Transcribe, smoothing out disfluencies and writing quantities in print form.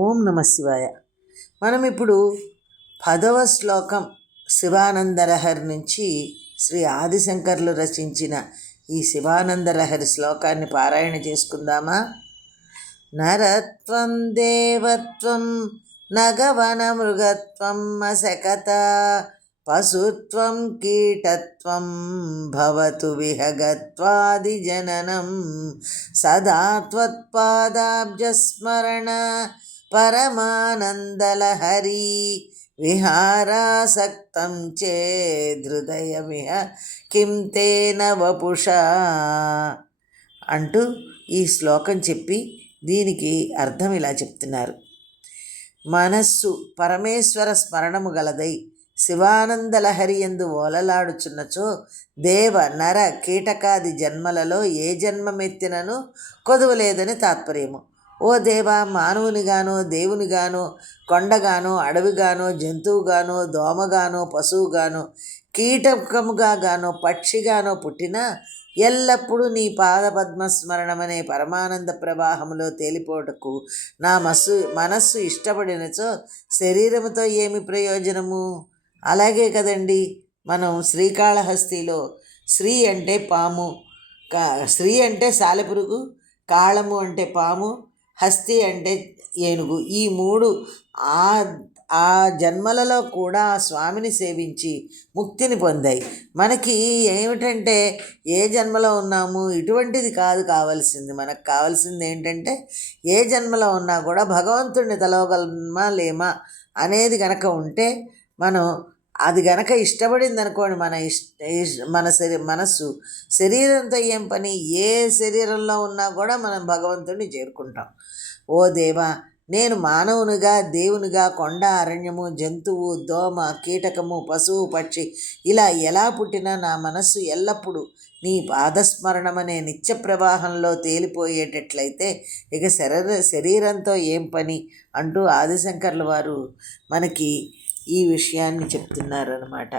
ఓం నమ శివాయ. మనం ఇప్పుడు 10వ శ్లోకం శివానందలహరి నుంచి శ్రీ ఆదిశంకర్లు రచించిన ఈ శివానందలహరి శ్లోకాన్ని పారాయణ చేసుకుందామా? నరత్వం దేవత్వం నగవన మృగత్వం అశకత పశుత్వం కీటత్వం భవతు విహగత్వాది జననం సదా త్వత్పాదాబ్జస్మరణ పరమానందలహరి విహారాసక్తం చేదృదయమిహ కిం తేన వపుషా అంటూ ఈ శ్లోకం చెప్పి దీనికి అర్థం ఇలా చెప్తున్నారు. మనస్సు పరమేశ్వర స్మరణము గలదై శివానందలహరి యందు ఓలలాడుచున్నచో దేవ నర కీటకాది జన్మలలో ఏ జన్మమెత్తినను కొదువలేదని తాత్పర్యము. ఓ దేవ, మానవునిగానో దేవునిగానో కొండగానో అడవిగానో జంతువుగానో దోమగానో పశువుగానో కీటకముగా గానో పక్షిగానో పుట్టినా ఎల్లప్పుడూ నీ పాదపద్మస్మరణమనే పరమానంద ప్రవాహంలో తేలిపోటకు నా మనస్సు ఇష్టపడినచో శరీరముతో ఏమి ప్రయోజనము? అలాగే కదండి, మనం శ్రీకాళహస్తిలో శ్రీ అంటే పాము, శ్రీ అంటే సాలెపురుగు, కాళము అంటే పాము, హస్తి అంటే ఏనుగు. ఈ మూడు ఆ జన్మలలో కూడా ఆ స్వామిని సేవించి ముక్తిని పొందాయి. మనకి ఏమిటంటే ఏ జన్మలో ఉన్నాము ఇటువంటిది కాదు కావాల్సింది. మనకు కావాల్సింది ఏంటంటే ఏ జన్మలో ఉన్నా కూడా భగవంతుడిని తలవగలమా లేమా అనేది గనక ఉంటే, మనం అది గనక ఇష్టపడింది అనుకోండి, మనస్సు శరీరంతో ఏం పని, ఏ శరీరంలో ఉన్నా కూడా మనం భగవంతుడిని చేరుకుంటాం. ఓ దేవా, నేను మానవునిగా దేవునిగా కొండ అరణ్యము జంతువు దోమ కీటకము పశువు పక్షి ఇలా ఎలా పుట్టినా నా మనస్సు ఎల్లప్పుడూ నీ పాదస్మరణమనే నిత్య ప్రవాహంలో తేలిపోయేటట్లయితే ఇక శరీరంతో ఏం పని అంటూ ఆదిశంకర్ల వారు మనకి ఈ విషయాన్ని చెప్తున్నారన్నమాట.